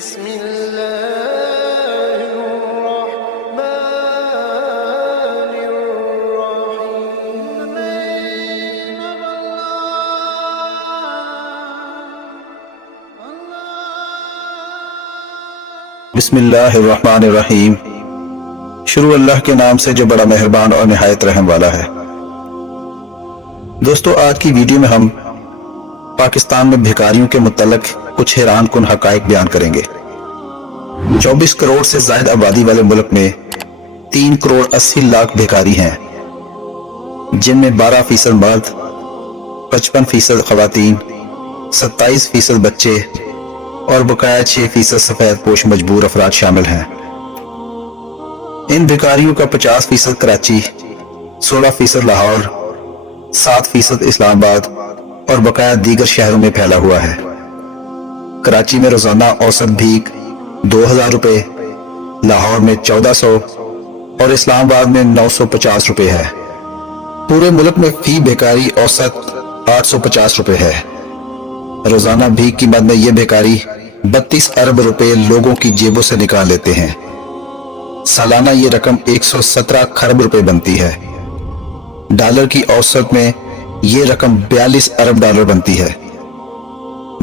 بسم الله الرحمن الرحيم. بسم اللہ الرحمن الرحیم. شروع اللہ کے نام سے جو بڑا مہربان اور نہایت رحم والا ہے. دوستو، آج کی ویڈیو میں ہم پاکستان میں بھکاریوں کے متعلق کچھ حیران کن حقائق بیان کریں گے. 24 کروڑ سے زائد آبادی والے ملک میں 3 کروڑ 80 لاکھ بھکاری ہیں، جن میں 12% مرد، 55% خواتین، 27% بچے اور بقایا 6% سفید پوش مجبور افراد شامل ہیں. ان بھکاریوں کا 50% کراچی، 16% لاہور، 7% اسلام آباد اور بقایا دیگر شہروں میں پھیلا ہوا ہے. کراچی میں روزانہ اوسط بھیک 2000 روپے، لاہور میں 1400 اور اسلام آباد میں 950 روپے ہے. پورے ملک میں فی بھکاری اوسط 850 روپے ہے. روزانہ بھیک کی مد میں یہ بھکاری 32 ارب روپے لوگوں کی جیبوں سے نکال لیتے ہیں. سالانہ یہ رقم 117 کھرب روپے بنتی ہے. ڈالر کی اوسط میں یہ رقم 42 ارب ڈالر بنتی ہے.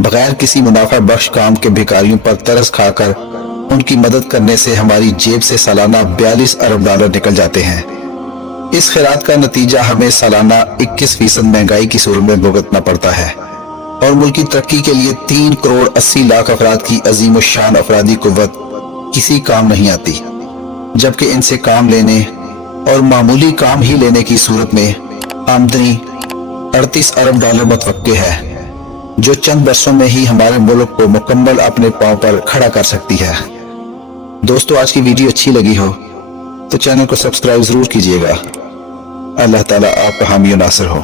بغیر کسی منافع بخش کام کے بھکاریوں پر ترس کھا کر ان کی مدد کرنے سے ہماری جیب سے سالانہ 42 ارب ڈالر نکل جاتے ہیں. اس خیرات کا نتیجہ ہمیں سالانہ 21% مہنگائی کی صورت میں بھگتنا پڑتا ہے اور ملکی ترقی کے لیے 3 کروڑ 80 لاکھ افراد کی عظیم الشان افرادی قوت کسی کام نہیں آتی، جبکہ ان سے کام لینے اور معمولی کام ہی لینے کی صورت میں آمدنی 38 ارب ڈالر متوقع ہے، جو چند برسوں میں ہی ہمارے ملک کو مکمل اپنے پاؤں پر کھڑا کر سکتی ہے. دوستو، آج کی ویڈیو اچھی لگی ہو تو چینل کو سبسکرائب ضرور کیجیے گا. اللہ تعالیٰ آپ کا حامی و ناصر ہو.